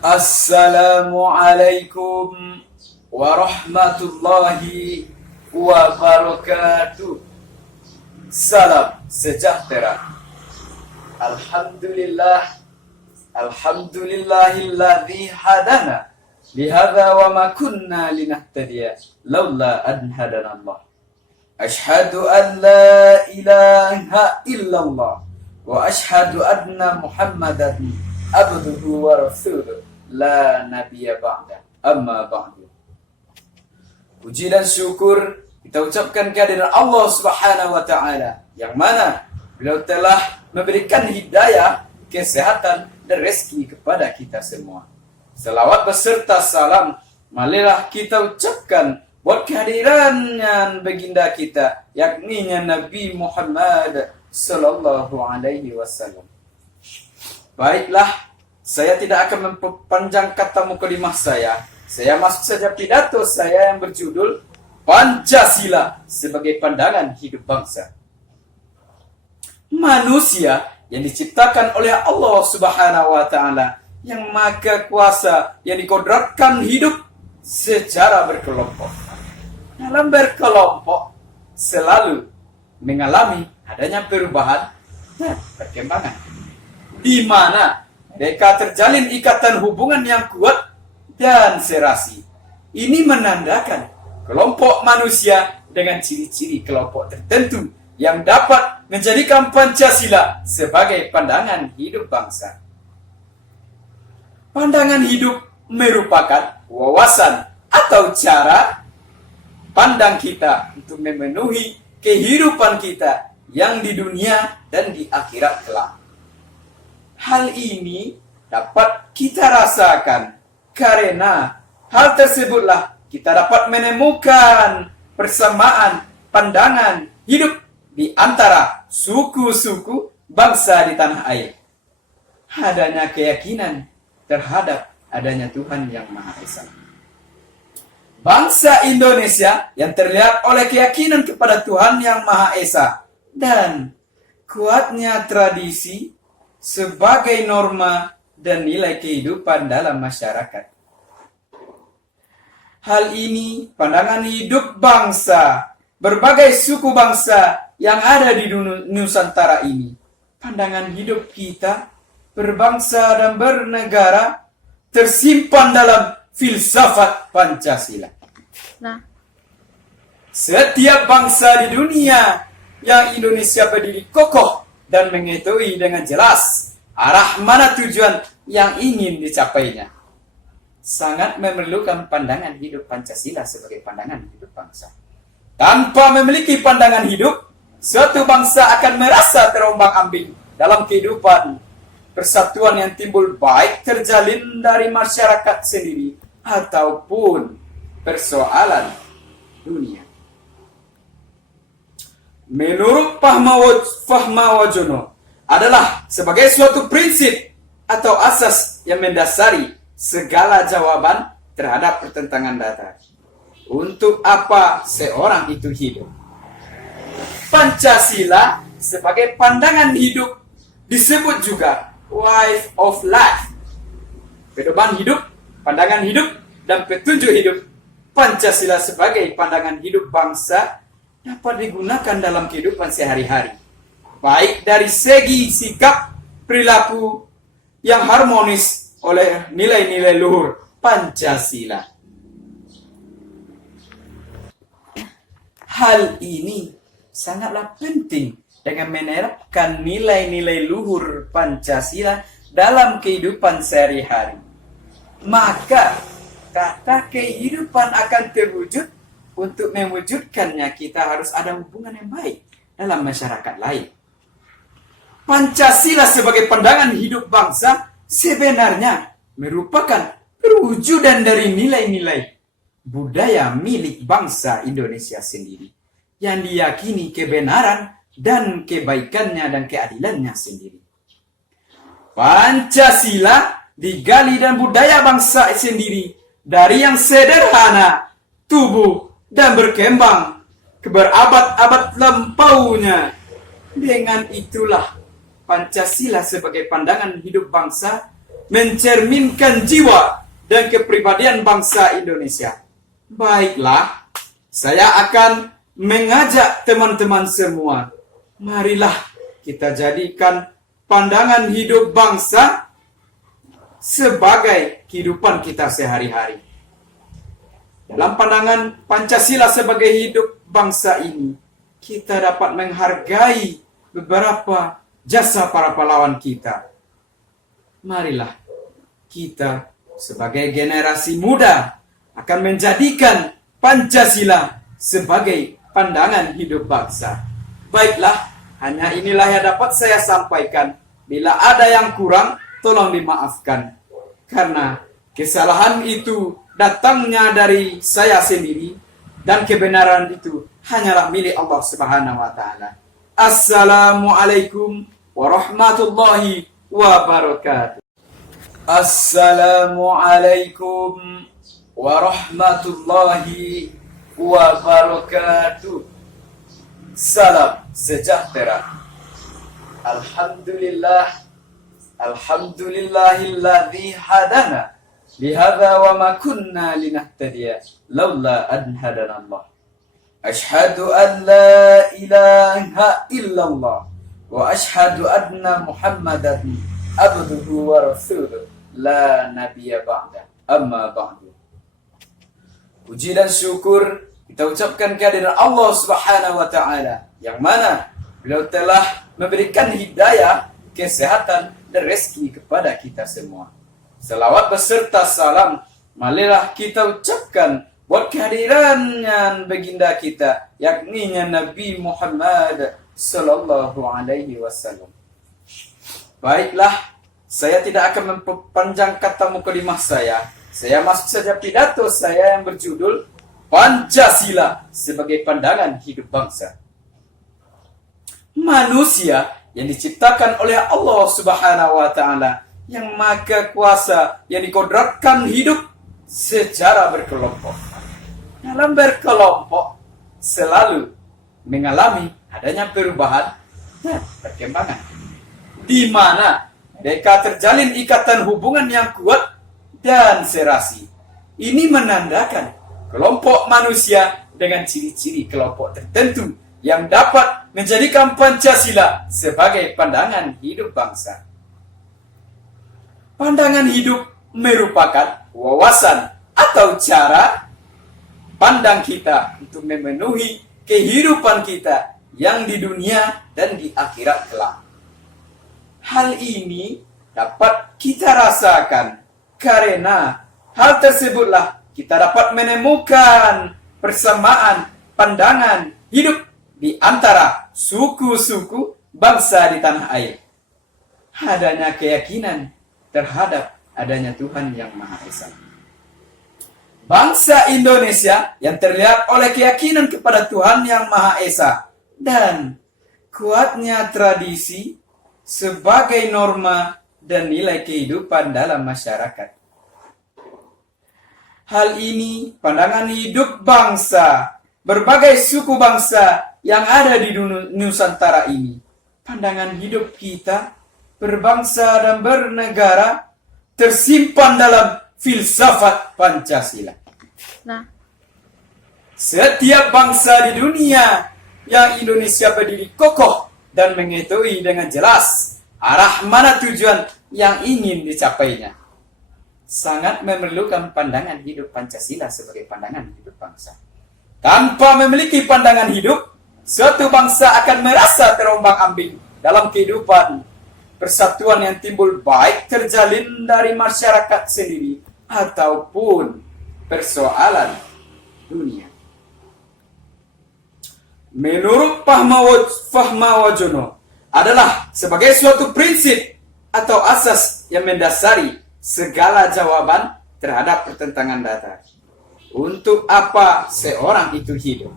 Assalamualaikum warahmatullahi wabarakatuh. Salam sejahtera. Alhamdulillahilladzi hadana lihadza wa ma kunna linahtadiya laula an hadanallah. Ashhadu an la ilaha illallah wa ashhadu anna Muhammadan abduhu wa rasuluh la nabiyya ba'da. Amma ba'du. Puji dan syukur kita ucapkan kehadiran Allah Subhanahu wa taala yang mana beliau telah memberikan hidayah, kesehatan dan rezeki kepada kita semua. Selawat beserta salam marilah kita ucapkan buat kehadirannya baginda kita, yakni Nabi Muhammad sallallahu alaihi wasallam. Baiklah, saya tidak akan memperpanjang kata mukadimah saya. Saya masuk saja pidato saya yang berjudul Pancasila sebagai pandangan hidup bangsa. Manusia yang diciptakan oleh Allah Subhanahu wa taala yang Maha Kuasa, yang dikodratkan hidup secara berkelompok. Dalam berkelompok selalu mengalami adanya perubahan dan perkembangan, di mana mereka terjalin ikatan hubungan yang kuat dan serasi. Ini menandakan kelompok manusia dengan ciri-ciri kelompok tertentu yang dapat menjadikan Pancasila sebagai pandangan hidup bangsa. Pandangan hidup merupakan wawasan atau cara pandang kita untuk memenuhi kehidupan kita yang di dunia dan di akhirat kelak. Hal ini dapat kita rasakan karena hal tersebutlah kita dapat menemukan persamaan pandangan hidup di antara suku-suku bangsa di tanah air. Adanya keyakinan terhadap adanya Tuhan yang Maha Esa. Bangsa Indonesia yang terlihat oleh keyakinan kepada Tuhan yang Maha Esa dan kuatnya tradisi sebagai norma dan nilai kehidupan dalam masyarakat. Hal ini pandangan hidup bangsa, berbagai suku bangsa yang ada di Nusantara ini. Pandangan hidup kita berbangsa dan bernegara tersimpan dalam filsafat Pancasila. Setiap bangsa di dunia yang Indonesia berdiri kokoh dan mengetahui dengan jelas arah mana tujuan yang ingin dicapainya, sangat memerlukan pandangan hidup Pancasila sebagai pandangan hidup bangsa. Tanpa memiliki pandangan hidup, suatu bangsa akan merasa terombang-ambing dalam kehidupan persatuan yang timbul baik terjalin dari masyarakat sendiri ataupun persoalan dunia. Menurut Fahmawajono adalah sebagai suatu prinsip atau asas yang mendasari segala jawaban terhadap pertentangan dasar. Untuk apa seorang itu hidup? Pancasila sebagai pandangan hidup disebut juga way of life. Pedoman hidup, pandangan hidup, dan petunjuk hidup. Pancasila sebagai pandangan hidup bangsa dapat digunakan dalam kehidupan sehari-hari, baik dari segi sikap perilaku yang harmonis oleh nilai-nilai luhur Pancasila. Hal ini sangatlah penting dengan menerapkan nilai-nilai luhur Pancasila dalam kehidupan sehari-hari. Maka kata kehidupan akan terwujud. Untuk mewujudkannya kita harus ada hubungan yang baik dalam masyarakat lain. Pancasila sebagai pandangan hidup bangsa sebenarnya merupakan perwujudan dari nilai-nilai budaya milik bangsa Indonesia sendiri yang diyakini kebenaran dan kebaikannya dan keadilannya sendiri. Pancasila digali dan budaya bangsa sendiri dari yang sederhana, tubuh, dan berkembang ke berabad-abad lampaunya. Dengan itulah Pancasila sebagai pandangan hidup bangsa mencerminkan jiwa dan kepribadian bangsa Indonesia. Baiklah, saya akan mengajak teman-teman semua, marilah kita jadikan pandangan hidup bangsa sebagai kehidupan kita sehari-hari. Dalam pandangan Pancasila sebagai hidup bangsa ini, kita dapat menghargai beberapa jasa para pahlawan kita. Marilah kita sebagai generasi muda akan menjadikan Pancasila sebagai pandangan hidup bangsa. Baiklah, hanya inilah yang dapat saya sampaikan. Bila ada yang kurang, tolong dimaafkan. Karena kesalahan itu datangnya dari saya sendiri, dan kebenaran itu hanyalah milik Allah Subhanahu wa taala. Assalamualaikum warahmatullahi wabarakatuh. Assalamualaikum warahmatullahi wabarakatuh. Salam sejahtera. Alhamdulillahilladzi hadana lihadza wa ma kunna linahtadiya laula an hadanallah. Asyhadu an la ilaha illallah wa asyhadu anna Muhammadan abduhu wa rasuluh la nabiyya ba'da. Amma ba'du. Puji dan syukur kita ucapkan kehadiran Allah Subhanahu wa taala yang mana beliau telah memberikan hidayah, kesehatan dan rezeki kepada kita semua. Selawat beserta salam marilah kita ucapkan buat kehadirannya baginda kita, yakni Nabi Muhammad sallallahu alaihi wasallam. Baiklah, saya tidak akan memperpanjang kata mukadimah saya. Saya masuk saja pidato saya yang berjudul Pancasila sebagai pandangan hidup bangsa. Manusia yang diciptakan oleh Allah Subhanahu wa taala yang Maha Kuasa, yang dikodratkan hidup secara berkelompok. Dalam berkelompok selalu mengalami adanya perubahan dan perkembangan, di mana mereka terjalin ikatan hubungan yang kuat dan serasi. Ini menandakan kelompok manusia dengan ciri-ciri kelompok tertentu yang dapat menjadikan Pancasila sebagai pandangan hidup bangsa. Pandangan hidup merupakan wawasan atau cara pandang kita untuk memenuhi kehidupan kita yang di dunia dan di akhirat kelak. Hal ini dapat kita rasakan karena hal tersebutlah kita dapat menemukan persamaan pandangan hidup di antara suku-suku bangsa di tanah air. Adanya keyakinan terhadap adanya Tuhan yang Maha Esa. Bangsa Indonesia yang terlihat oleh keyakinan kepada Tuhan yang Maha Esa dan kuatnya tradisi sebagai norma dan nilai kehidupan dalam masyarakat. Hal ini pandangan hidup bangsa, berbagai suku bangsa yang ada di Nusantara ini. Pandangan hidup kita berbangsa dan bernegara tersimpan dalam filsafat Pancasila. Setiap bangsa di dunia yang Indonesia berdiri kokoh dan mengetahui dengan jelas arah mana tujuan yang ingin dicapainya, sangat memerlukan pandangan hidup Pancasila sebagai pandangan hidup bangsa. Tanpa memiliki pandangan hidup, suatu bangsa akan merasa terombang-ambing dalam kehidupan persatuan yang timbul baik terjalin dari masyarakat sendiri ataupun persoalan dunia. Menurut Fahmawajono adalah sebagai suatu prinsip atau asas yang mendasari segala jawaban terhadap pertentangan dasar. Untuk apa seorang itu hidup?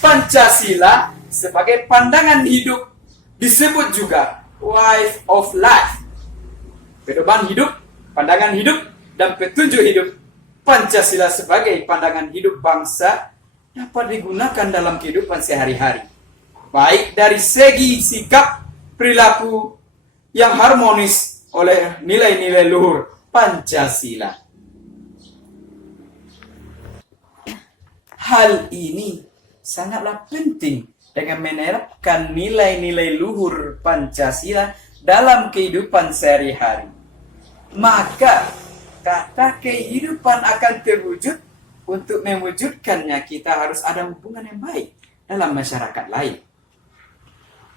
Pancasila sebagai pandangan hidup disebut juga way of life. Pedoman hidup, pandangan hidup, dan petunjuk hidup. Pancasila sebagai pandangan hidup bangsa dapat digunakan dalam kehidupan sehari-hari. Baik dari segi sikap, perilaku yang harmonis oleh nilai-nilai luhur Pancasila. Hal ini sangatlah penting dengan menerapkan nilai-nilai luhur Pancasila dalam kehidupan sehari-hari. Maka kata kehidupan akan terwujud. Untuk mewujudkannya kita harus ada hubungan yang baik dalam masyarakat lain.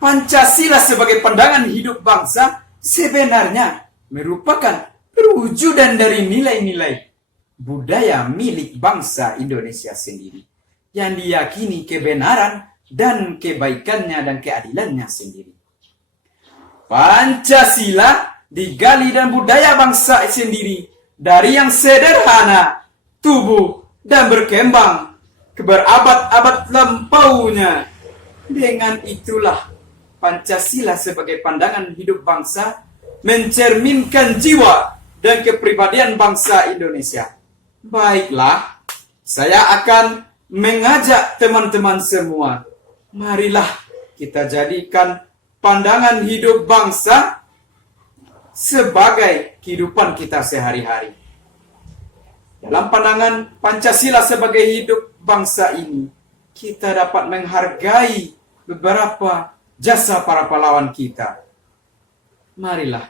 Pancasila sebagai pandangan hidup bangsa sebenarnya merupakan perwujudan dari nilai-nilai budaya milik bangsa Indonesia sendiri yang diyakini kebenaran dan kebaikannya dan keadilannya sendiri. Pancasila digali dan budaya bangsa sendiri dari yang sederhana, tubuh, dan berkembang ke berabad-abad lampaunya. Dengan itulah Pancasila sebagai pandangan hidup bangsa mencerminkan jiwa dan kepribadian bangsa Indonesia. Baiklah, saya akan mengajak teman-teman semua, marilah kita jadikan pandangan hidup bangsa sebagai kehidupan kita sehari-hari. Dalam pandangan Pancasila sebagai hidup bangsa ini, kita dapat menghargai beberapa jasa para pahlawan kita. Marilah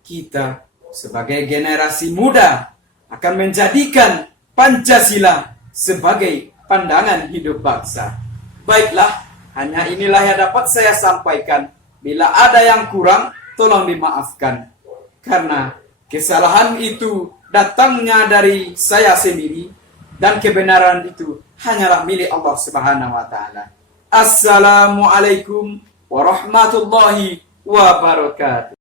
kita sebagai generasi muda akan menjadikan Pancasila sebagai pandangan hidup bangsa. Baiklah, hanya inilah yang dapat saya sampaikan. Bila ada yang kurang, tolong dimaafkan. Karena kesalahan itu datangnya dari saya sendiri dan kebenaran itu hanyalah milik Allah Subhanahu wa taala. Assalamualaikum warahmatullahi wabarakatuh.